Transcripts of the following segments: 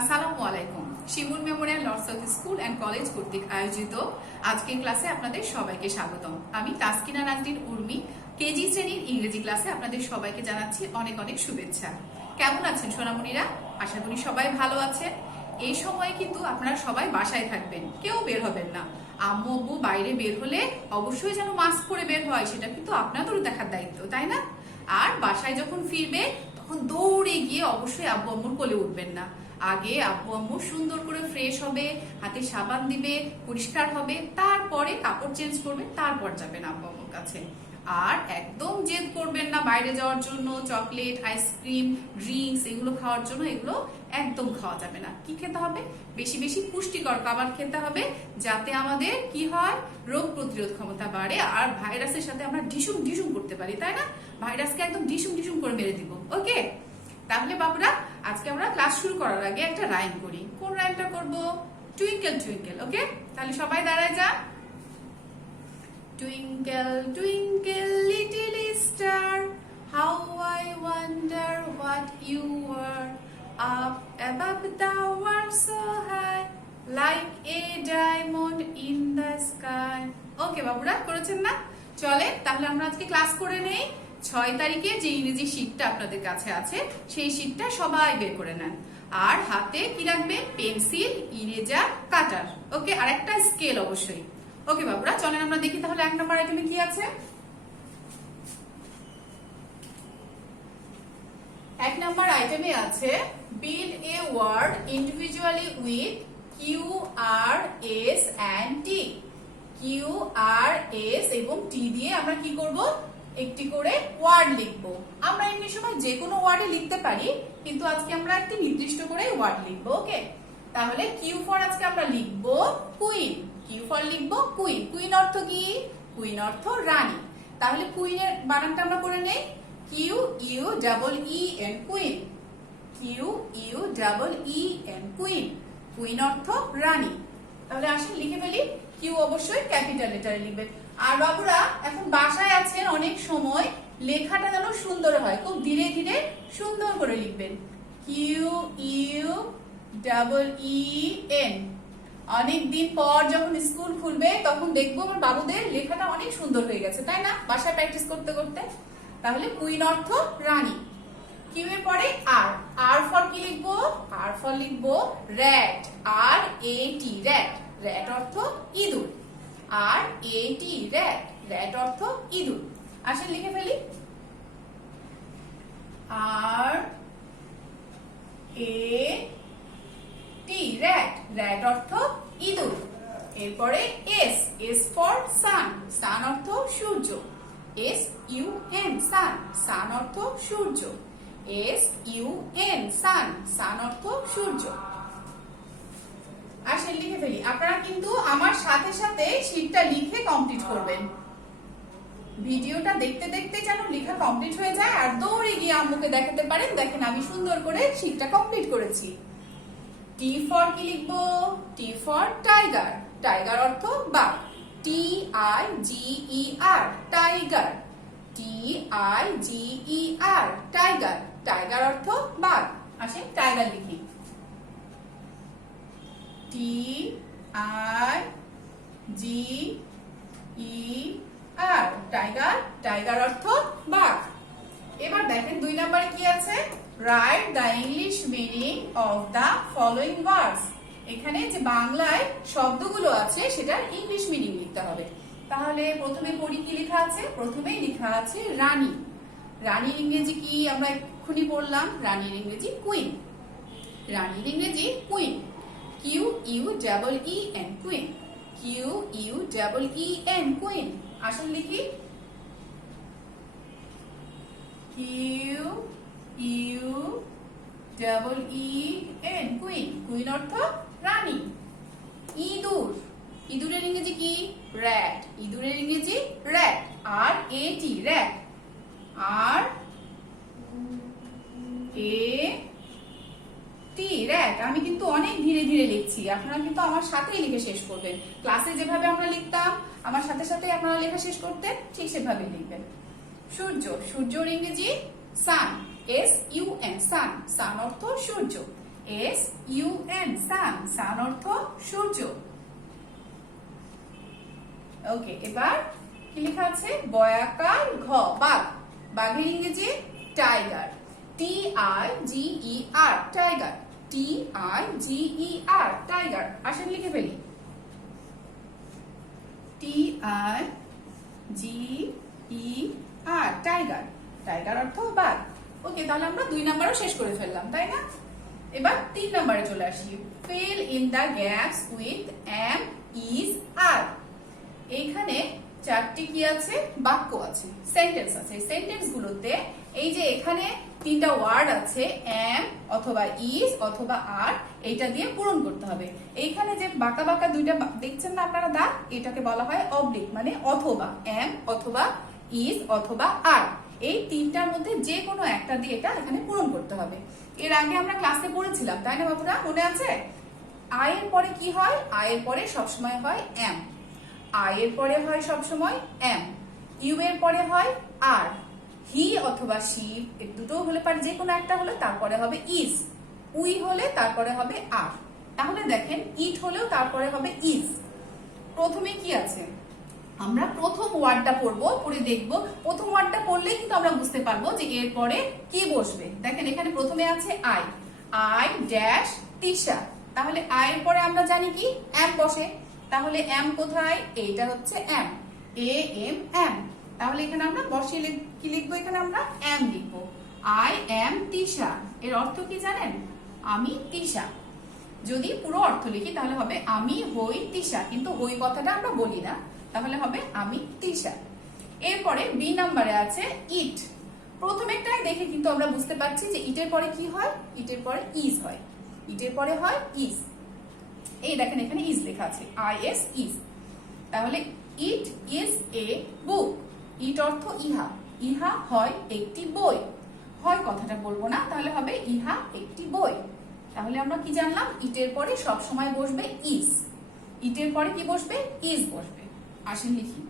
আসসালামু আলাইকুম। Shimul memorial north south school and college কর্তৃক আয়োজিত আজকের ক্লাসে আপনাদের সবাইকে স্বাগতম। আমি তাসকিনা নাজনীন উর্মি, কেজি শ্রেণীর ইংরেজি ক্লাসে আপনাদের সবাইকে জানাচ্ছি অনেক অনেক শুভেচ্ছা। কেমন আছেন সোনামণিরা? আশা করি সবাই ভালো আছেন। এই সময় কিন্তু আপনারা সবাই বাসায় থাকবেন, কেউ বের হবেন না। আম্মু আব্বু বাইরে বের হলে অবশ্যই যেন মাস্ক পরে বের হয়, সেটা কিন্তু আপনাদেরও দেখার দায়িত্ব, তাই না? আর বাসায় যখন ফিরবে তখন দৌড়ে গিয়ে অবশ্যই আব্বু আম্মুর কোলে উঠবেন না। আগে আব্বু আম্মু সুন্দর করে ফ্রেশ হবে, হাতে সাবান দিবে, পরিষ্কার হবে, তারপরে কাপড় চেঞ্জ করবে, তারপর যাবেন আব্বু আম্মুর কাছে। আর একদম জেদ করবেন না বাইরে যাওয়ার জন্য। চকলেট, আইসক্রিম, ড্রিঙ্কস এগুলো খাওয়ার জন্য এগুলো একদম খাওয়া যাবে না। কি খেতে হবে? বেশি বেশি পুষ্টিকর খাবার খেতে হবে, যাতে আমাদের কি হয়, রোগ প্রতিরোধ ক্ষমতা বাড়ে আর ভাইরাসের সাথে আমরা ঢিসুম ঢিসুম করতে পারি, তাই না? ভাইরাসকে একদম ঢিসুম ঢিসুম করে মেরে দিব। ওকে, তাহলে বাবুরা আজকে আমরা ক্লাস শুরু করার আগে একটা রাইম করি। কোন রাইমটা করব? Twinkle twinkle. ওকে, তাহলে সবাই দাঁড়ায় যান। Twinkle, twinkle, little star, how I wonder what you are. Up above the world so high, like a diamond in the sky. ওকে বাবুরা, করেছেন না? চলে তাহলে আমরা আজকে ক্লাস করে নেই। 6 তারিখে যে ইংরেজি শীটটা আপনাদের কাছে আছে, সেই শীটটা সবাই বের করে নেন। আর হাতে কি রাখবেন? পেন্সিল, ইরেজার, কাটার। ওকে, আর একটা স্কেল অবশ্যই। ওকে বাবুরা, চলেন আমরা দেখি তাহলে 1 নম্বর আইটেমে কি আছে। 1 নম্বর আইটেমে আছে build a word individually with Q, R, S and T. Q, R, S এবং T দিয়ে আমরা কি করব? একটি করে ওয়ার্ড লিখবো। আমরা এমনি সময় যে কোনো ওয়ার্ডে লিখতে পারি, কিন্তু আজকে আমরা একটি নির্দিষ্ট করে ওয়ার্ড লিখবো। ওকে, তাহলে কিউ ফর আজকে আমরা লিখবো কুইন। কিউ ফর লিখবো কুইন। কুইন অর্থ কি? কুইন অর্থ রানী। তাহলে কুইনের বানানটা আমরা করে নেই। Q U double E N, queen. Q U double E N, queen. Queen অর্থ রানী। তাহলে আসেন লিখে ফেলি। কিউ অবশ্যই ক্যাপিটাল লেটারে লিখবেন। আর বাবুরা এখন বাসায় আছেন, অনেক সময় লেখাটা যেন সুন্দর হয়, খুব ধীরে ধীরে সুন্দর করে লিখবেন। Q U double E N. অনেকদিন পর যখন স্কুল খুলবে তখন দেখবো আমার বাবুদের লেখাটা অনেক সুন্দর হয়ে গেছে, তাই না? বাসায় প্র্যাকটিস করতে করতে। তাহলে কুইন অর্থ রানী। কিউ এর পরে আর। আর ফর কি লিখবো? আর ফর লিখবো rat. R A T, rat. Rat অর্থ ইঁদুর। আর এ টি, র‍্যাট। র‍্যাট অর্থ ইঁদুর। আসেন লিখে ফেলি। আর এ টি, র‍্যাট। র‍্যাট অর্থ ইঁদুর। এরপরে S. S for sun. Sun অর্থ সূর্য। S U N, sun. Sun অর্থ সূর্য। S U N, sun. Sun অর্থ সূর্য। আসেন লিখে ফেলি। আপনারা কিন্তু আমার সাথে সাথে শীটটা লিখে কমপ্লিট করবেন। ভিডিওটা দেখতে দেখতে যেন লেখা কমপ্লিট হয়ে যায় আর দৌড়ে গিয়ে আম্মুকে দেখাতে পারেন, দেখেন আমি সুন্দর করে শীটটা কমপ্লিট করেছি। টি ফর কি লিখবো? T for tiger. টাইগার অর্থ বাঘ। T I G E R, tiger. T I G E R, tiger. Tiger অর্থ বাঘ। আসেন টাইগার লিখি। T I G E R, tiger. Tiger অর্থ বাঘ। এবার দেখেন 2 নম্বরে কি আছে? Write the English meaning of the following words. এখানে যে বাংলায় শব্দগুলো আছে সেটার ইংলিশ মিনিং লিখতে হবে। তাহলে প্রথমে পড়ি কি লেখা আছে? প্রথমেই লেখা আছে রানী। রানীর ইংরেজি কি? আমরা এক্ষুনি পড়লাম। রানীর ইংরেজি কুইন। রানীর ইংরেজি queen. Q U double E N, queen. Q U double E N, queen. আসল লিখি। Q U double E N, queen. Queen অর্থ রানী। ইঁদুর। ইঁদুরের ইংরেজি কি? র‍্যাট। ইঁদুরের ইংরেজি rat. R A T, rat. R A T, rat. আমি কিন্তু অনেক ধীরে ধীরে লিখছি, আপনারা কিন্তু আমার সাথেই লিখে শেষ করবেন। ক্লাসে যেভাবে আমরা লিখতাম আমার সাথে সাথে আপনারা লেখা শেষ করতেন, ঠিক সেভাবেই লিখবেন। সূর্য। সূর্যর ইংরেজি সান। S U N, sun. Sun অর্থ সূর্য। এস ইউএন সান, সান অর্থ সূর্য। ওকে, এবার কি লেখা আছে? বয়াকার ঘ, বাঘ। বাঘের ইংরেজি tiger, TIGER, tiger, TIGER, tiger. আসেন লিখে ফেলি, TIGER, টাইগার, টাইগার অর্থ বাঘ। ওকে, তাহলে আমরা 2 নাম্বারও শেষ করে ফেললাম, তাই না? এবার 3 নাম্বারে চলে আসি। fill in the gaps with am, is, are। এইখানে 4টি কি আছে? বাক্য আছে, সেন্টেন্স আছে। সেন্টেন্স গুলোতে এই যে এখানে 3টা ওয়ার্ড আছে, am অথবা is অথবা are, এইটা দিয়ে পূরণ করতে হবে। এইখানে যে বাঁকা বাঁকা 2টা দেখছেন না আপনারা দাগ, এটাকে বলা হয় অবলিক, মানে অথবা, am অথবা is অথবা are। এই 3টার মধ্যে যে কোনো একটা দিয়ে এটা এখানে পূরণ করতে হবে। এর আগে আমরা ক্লাসে পড়েছিলাম, তাই না বাবুরা? মনে আছে? I এর পরে কি হয়? I এর পরে সবসময় হয় am, I এর পরে হয় সবসময় am, you এর পরে হয় are, he অথবা she, এর দুটো হলে পারে, যে কোনো একটা হলে তারপরে হবে is, we হলে তারপরে হবে are। তাহলে দেখেন, it হলেও তারপরে হবে is। প্রথমে কি আছে? আমরা প্রথম ওয়ার্ডটা পড়বো, পড়ে দেখবো। প্রথম ওয়ার্ডটা পড়লে কিন্তু আমরা বুঝতে পারবো যে এর পরে কি বসবে। দেখেন, এখানে প্রথমে আছে I ড্যাশ তিশা। তাহলে I এর পরে আমরা জানি কি am বসে। তাহলে am কোথায়? এইটা হচ্ছে am, am। তাহলে এখানে আমরা বসিয়ে কি লিখবো? এখানে আমরা am লিখবো। I am তিশা, এর অর্থ কি জানেন? আমি তিশা। যদি পুরো অর্থ লিখি তাহলে হবে আমি হই তিশা, কিন্তু হই কথাটা আমরা বলি না, তাহলে হবে আমি তিশা। এরপরে বি নাম্বারে আছে ইট। প্রথমেরটাই দেখে কিন্তু আমরা বুঝতে পারছি যে ইটের পরে কি হয়? ইটের পরে ইজ হয়, ইটের পরে হয় ইজ। এই দেখেন, এখানে ইজ লেখা আছে, IS, ইজ। তাহলে ইট ইজ এ বুক। ইট অর্থ ইহা, ইহা হয় একটি বই। হয় কথাটা বলবো না, তাহলে হবে ইহা একটি বই। তাহলে আমরা কি জানলাম? ইটের পরে সব সময় বসবে ইজ, ইটের পরে কি বসবে? ইজ বসবে। আসেন লিখি,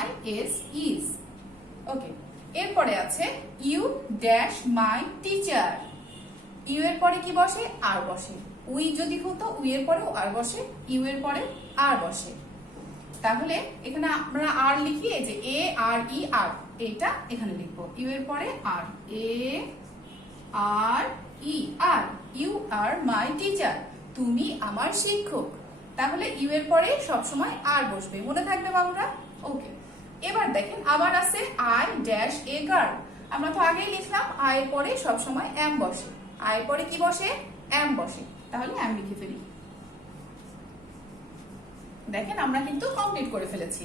IS, ইজ। ওকে, এরপরে আছে you dash my teacher. You এর পরে কি বসে? আর বসে। উই যদি হতো, উই এর পরেও আর বসে, ইউ এর পরে আর বসে। তাহলে এখানে আমরা আর লিখি, এই যে ARE, আর, এটা এখানে লিখবো। ইউ এর পরে R, ARE, are. You are my teacher, তুমি আমার শিক্ষক। তাহলে ইউ এর পরে সবসময় আর বসবে, মনে থাকবে বাবুরা? ওকে, এবার দেখেন আবার আছে I ড্যাশ এ গার্ল। আমরা তো আগেই লিখলাম I এর পরে সবসময় am বসে। I এর পরে কি বসে? am বসে। তাহলে am লিখে ফেলি। দেখেন, আমরা কিন্তু কমপ্লিট করে ফেলেছি।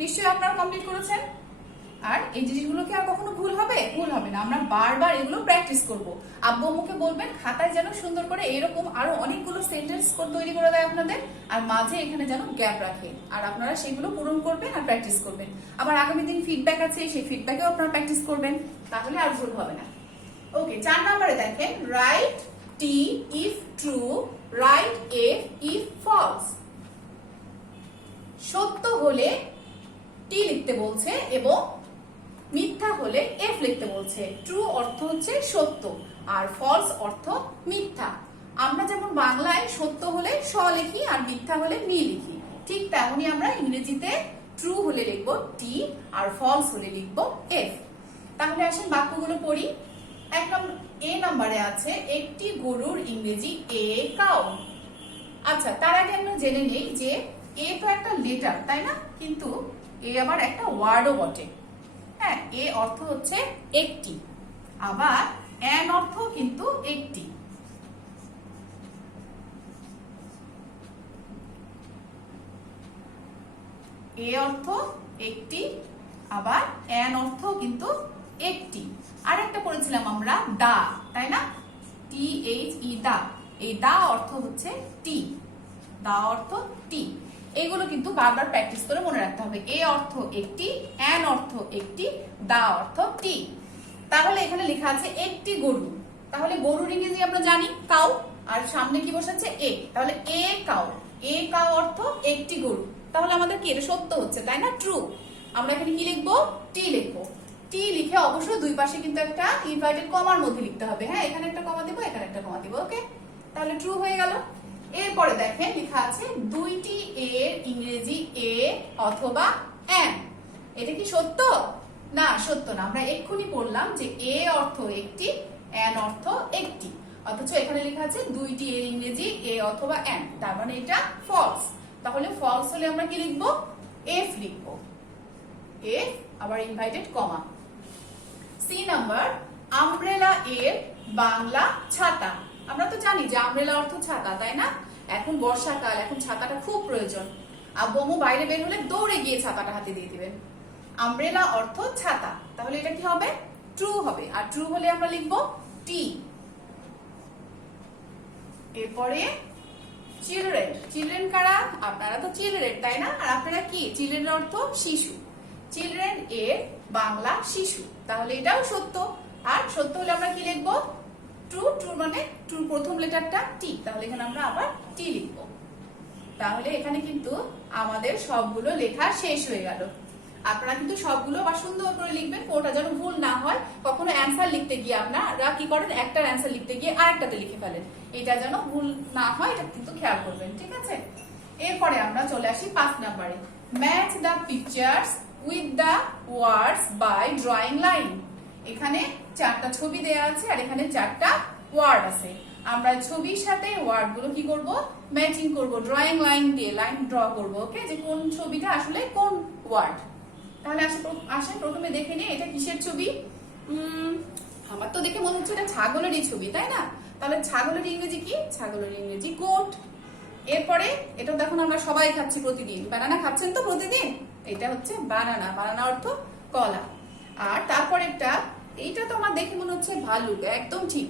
নিশ্চয়ই আপনারা কমপ্লিট করেছেন। আর এই জিনিসগুলো কি আর কখনো ভুল হবে? ভুল হবে না। আমরা বারবার এগুলো প্র্যাকটিস করব। আব্বু আম্মুকে বলবেন খাতায় যেন সুন্দর করে এরকম আরো অনেকগুলো সেন্টেন্স তৈরি করে দেয় আপনাদের, আর মাঝে এখানে যেন গ্যাপ রাখে, আর আপনারা সেগুলো পূরণ করবেন আর প্র্যাকটিস করবেন। আবার আগামী দিন ফিডব্যাক আছে, সেই ফিডব্যাকেও আপনারা প্র্যাকটিস করবেন, তাহলে আর ভুল হবে না। ওকে, 4 নম্বরে দেখেন, write T if true, write F if false. সত্য হলে টি লিখতে বলছে এবং মিথ্যা হলে এফ লিখতে বলছে। ট্রু অর্থ হচ্ছে সত্য, আর ফলস অর্থ মিথ্যা। আমরা যেমন বাংলায় সত্য হলে স লিখি আর মিথ্যা হলে মি লিখি, ঠিক তেমনি আমরা ইংরেজিতে ট্রু হলে লিখবো টি আর ফলস হলে লিখবো এফ। তাহলে আসেন বাক্যগুলো পড়ি। এ নম্বরে আছে একটি গরুর ইংরেজি এ কাউ। আচ্ছা, তার আগে আমরা জেনে নেই যে এ তো একটা লেটার, তাই না? কিন্তু এ আবার একটা ওয়ার্ডও বটে। হ্যাঁ, এ অর্থ হচ্ছে একটি, আবার এন অর্থ কিন্তু একটি। এ অর্থ একটি, আবার এন অর্থ কিন্তু একটি। আরেকটা পড়েছিলাম আমরা দা, তাই না? THE, দা। এই দা অর্থ হচ্ছে টি, দা অর্থ টি। এগুলো কিন্তু বারবার প্র্যাকটিস করে মনে রাখতে হবে। এ অর্থ একটি, এন অর্থ একটি, দা অর্থ টি। তাহলে এখানে লেখা আছে একটি গরু। তাহলে গরুর ইংরেজি আমরা জানি কাউ, আর সামনে কি বসাচ্ছে এ, তাহলে এ কাউ। এ কাউ অর্থ একটি গরু। তাহলে আমাদের কি এটা সত্য হচ্ছে, তাই না? ট্রু। আমরা এখানে কি লিখবো? টি লিখবো। টি লিখে অবশ্যই দুই পাশে কিন্তু একটা ইনভার্টেড কমার মধ্যে লিখতে হবে। হ্যাঁ, এখানে একটা কমা দিব, এখানে একটা কমা দিব। ওকে, তাহলে ট্রু হয়ে গেল। এরপরে দেখেন লেখা আছে দুইটি এর ইংরেজি এ অথবা অ্যান। এটা কি সত্য? না, সত্য না। আমরা এক্ষুনি পড়লাম যে এ অর্থ একটি, অ্যান অর্থ একটি, অথচ এখানে লেখা আছে দুইটি এর ইংরেজি এ অথবা অ্যান, তার মানে এটা ফলস। তাহলে ফলস হলে আমরা কি লিখবো? এফ লিখবো, এফ আবার inverted comma. C number, umbrella এর বাংলা ছাতা। আমরা তো জানি যে আমব্রেলা অর্থ ছাতা, তাই না? এখন বর্ষাকাল, এখন ছাতাটা খুব প্রয়োজন। আব্বু আম্মু বাইরে বের হলে দৌড়ে গিয়ে ছাতাটা হাতে দিয়ে দিবেন। আমব্রেলা অর্থ ছাতা, তাহলে এটা কি হবে? ট্রু হবে। আর ট্রু হলে আমরা লিখবো টি। এরপরে চিলড্রেন। চিলড্রেন কারা? আপনারা তো চিলড্রেন, তাই না? আর আপনারা কি? চিলড্রেন অর্থ শিশু। চিলড্রেন এর বাংলা শিশু, তাহলে এটাও সত্য। আর সত্য হলে আমরা কি লিখবো? ট্রু। ট্রু মানে ট্রু প্রথম লেটারটা টি, তাহলে এখানে আমরা আবার টি লিখবো। তাহলে এখানে কিন্তু আমাদের সবগুলো লেখা শেষ হয়ে গেল। আপনারা কিন্তু সবগুলো আবার সুন্দর করে লিখবেন, কোনটা যেন ভুল না হয়। কখনো অ্যান্সার লিখতে গিয়ে আপনারা কি করেন, একটার অ্যান্সার লিখতে গিয়ে আরেকটাতে লিখে ফেলেন, এটা যেন ভুল না হয়, এটা কিন্তু খেয়াল করবেন, ঠিক আছে? এরপরে আমরা চলে আসি 5 নম্বরে, match the pictures with the words by drawing line. এখানে 4টা ছবি দেয়া আছে আর এখানে 4টা ওয়ার্ড আছে। আমরা ছবির সাথে ওয়ার্ড গুলো কি করব? ম্যাচিং করব, ড্রয়িং লাইন দিয়ে লাইন ড্র করব, ওকে, যে কোন ছবিটা আসলে কোন ওয়ার্ড। তাহলে আসে প্রথমে দেখে নিই এটা কিসের ছবি। আমার তো দেখে মনে হচ্ছে এটা ছাগলেরই ছবি, তাই না? তাহলে ছাগলের ইংরেজি কি? ছাগলের ইংরেজি গোট। এরপরে এটা দেখুন আমরা সবাই খাচ্ছি প্রতিদিন, বানানা খাচ্ছেন তো প্রতিদিন, এটা হচ্ছে বানানা। বানানা অর্থ কলা। আর তারপরেরটা, এইটা তো আমার দেখে মনে হচ্ছে ভালুক, একদম ঠিক,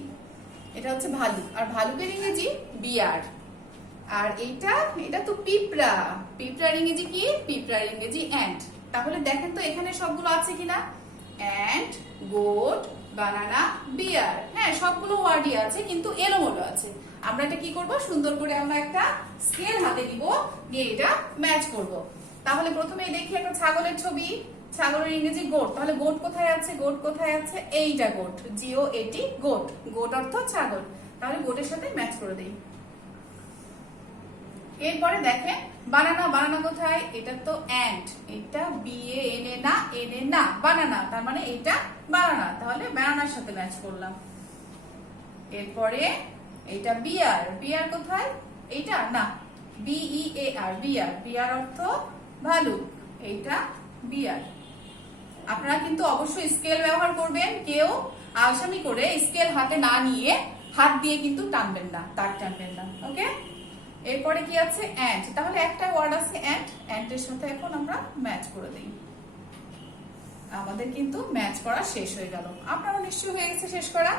এটা হচ্ছে ভালুক। আর ভালুকের ইংরেজি বিয়ার। আর এটা তো পিঁপড়া। পিঁপড়ার ইংরেজি কি? পিঁপড়ার ইংরেজি অ্যান্ট। তাহলে দেখেন তো এখানে সবগুলো আছে কিনা? অ্যান্ট, গোট, বানানা, বিয়ার। হ্যাঁ, সবগুলো ওয়ার্ডই আছে, কিন্তু এলোমেলো আছে। আমরা এটা কি করব? সুন্দর করে আমরা একটা স্কেল হাতে দিব, দিয়ে এটা ম্যাচ করব। তাহলে প্রথমেই দেখি একটা ছাগলের ছবি, ছাগলের ইংরেজি গোট। তাহলে গোট কোথায় আছে? গোট কোথায় আছে? এইটা গোট, GOAT, গোট। গোট অর্থ ছাগল, তাহলে গোটের সাথে ম্যাচ করে দেই। এরপরে দেখেন বানানা। বানানা কোথায়? এটা তো অ্যান্ট, এটা BANA না, এনে না, বানানা, তার মানে এটা বানানা, তাহলে বানানার সাথে ম্যাচ করলাম। এরপরে এটা বিয়ার। বিয়ার কোথায়? এইটা না, BEAR, বিয়ার। বিয়ার অর্থ ভালুক, এইটা বিয়ার। আপনারা কিন্তু অবশ্যই স্কেল ব্যবহার করবেন, কেউ আলসামি করে স্কেল হাতে না নিয়ে হাত দিয়ে কিন্তু টানবেন না, তার টানবেন না, ওকে? এরপরে কি আছে? অ্যান্ট। তাহলে একটা ওয়ার্ড আছে অ্যান্ট, অ্যান্টের সাথে এখন আমরা ম্যাচ করে দিই। আমাদের কিন্তু ম্যাচ করা শেষ হয়ে গেল। আপনারা নিশ্চয়ই হয়ে গেছে শেষ করা।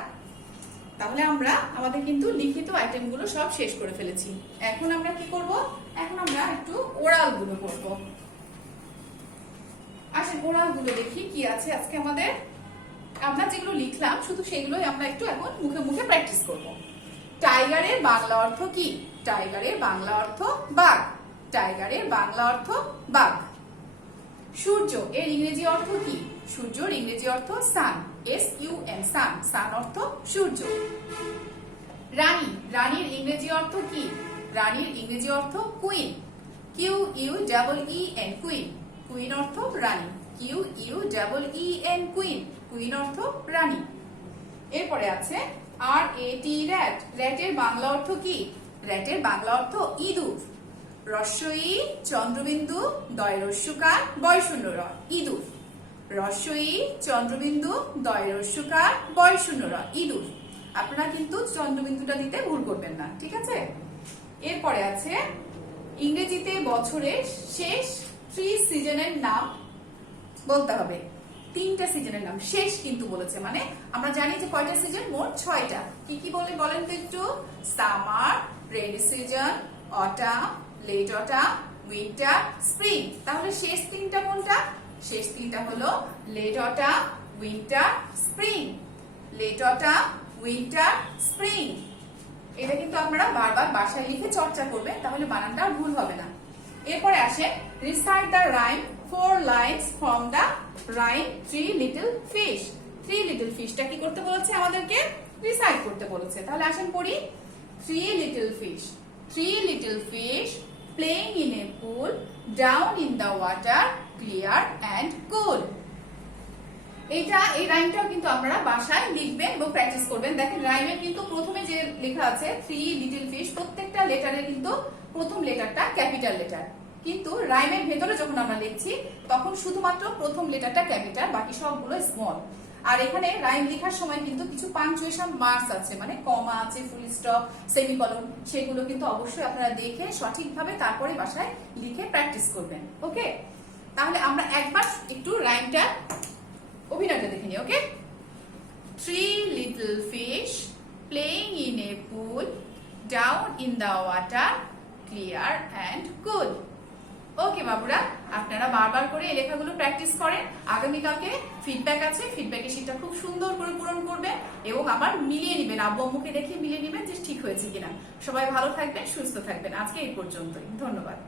তাহলে আমরা আমাদের কিন্তু লিখিত আইটেমগুলো সব শেষ করে ফেলেছি। এখন আমরা কি করব? এখন আমরা একটু ওরাল গুলো করব। আসেন ওরাল গুলো দেখি কি আছে আজকে আমাদের। আমরা যেগুলো লিখলাম শুধু সেগুলোই আমরা একটু এখন মুখে মুখে প্র্যাকটিস করব। টাইগারের বাংলা অর্থ কি? টাইগারের বাংলা অর্থ বাঘ। টাইগারের বাংলা অর্থ বাঘ। সূর্য এর ইংরেজি অর্থ কি? সূর্যের ইংরেজি অর্থ সান, SUN, সান। সান অর্থ সূর্য। রানী। রানীর ইংরেজি অর্থ কি? রানীর ইংরেজি অর্থ কুইন, QUEEN, কুইন। কুইন অর্থ রানী, QUEEN, কুইন। কুইন অর্থ রানী। এরপরে আছে RAT, র্যাট। র্যাটের বাংলা অর্থ কি? র্যাটের বাংলা অর্থ ইঁদুর। রস্বই চন্দ্রবিন্দু দয় রস্যকার বয় শূন্য র, ইঁদুর। রস্বই চন্দ্রবিন্দু দয় রস্যকার বয় শূন্য র, ইঁদুর। আপনারা কিন্তু চন্দ্রবিন্দুটা দিতে ভুল করবেন না, ঠিক আছে? এরপরে আছে ইংরেজিতে বছরের শেষ 3 সিজনের নাম বলতে হবে। 3টা সিজনের নাম শেষ কিন্তু বলেছে, মানে আমরা জানি যে কয়টা সিজন? মোট 6টা। কি কি বলেন তো একটু? Summer, rainy season, autumn, late autumn, winter, spring. তাহলে শেষ 3টা কোনটা? শেষ 3টা হলো late autumn, winter, spring. Late autumn, winter, spring. এটা কিন্তু আপনারা বারবার বাসায় লিখে চর্চা করবেন, তাহলে বানানটা ভুল হবে না। এরপরে আসে recite the rhyme 4 lines from the rhyme 3 little fish. 3 little ফিশটা কি করতে বলেছে? আমাদেরকে রিসাইট করতে বলেছে। তাহলে আসেন পড়ি। Three little fish. Three little fish playing in a pool, down in the water, clear and cool. এই রাইমটাও কিন্তু আপনারা বাসায় লিখবেন এবং প্র্যাকটিস করবেন। দেখেন রাইমে কিন্তু প্রথমে যে লেখা আছে থ্রি লিটল ফিশ, প্রত্যেকটা লেটারে কিন্তু প্রথম লেটারটা ক্যাপিটাল লেটার, কিন্তু রাইমের ভেতরে যখন আমরা লিখছি তখন শুধুমাত্র প্রথম লেটারটা ক্যাপিটাল, বাকি সবগুলো স্মল। আর এখানে রাইম লেখার সময় কিন্তু কিছু পাংচুয়েশন মার্কস আছে, মানে কমা আছে, ফুল স্টপ, সেমিকলন, সেগুলো কিন্তু অবশ্যই আপনারা দেখে সঠিকভাবে তারপরে বাসায় লিখে প্র্যাকটিস করবেন। ওকে, তাহলে আমরা একবার একটু রাইমটা অভিনয়টা দেখে নিই। Okay, three little fish playing in a pool, down in the water, clear and cool. Okay বাবুরা, আপনারা বারবার করে এই লেখাগুলো প্র্যাকটিস করেন। আগামীকালকে ফিডব্যাক আছে, ফিডব্যাকে সেটা খুব সুন্দর করে পূরণ করবেন এবং আবার মিলিয়ে নেবেন, আব্বু আম্মুকে দেখে মিলিয়ে নেবেন যে ঠিক হয়েছে কিনা। সবাই ভালো থাকবেন, সুস্থ থাকবেন। আজকে এই পর্যন্তই, ধন্যবাদ।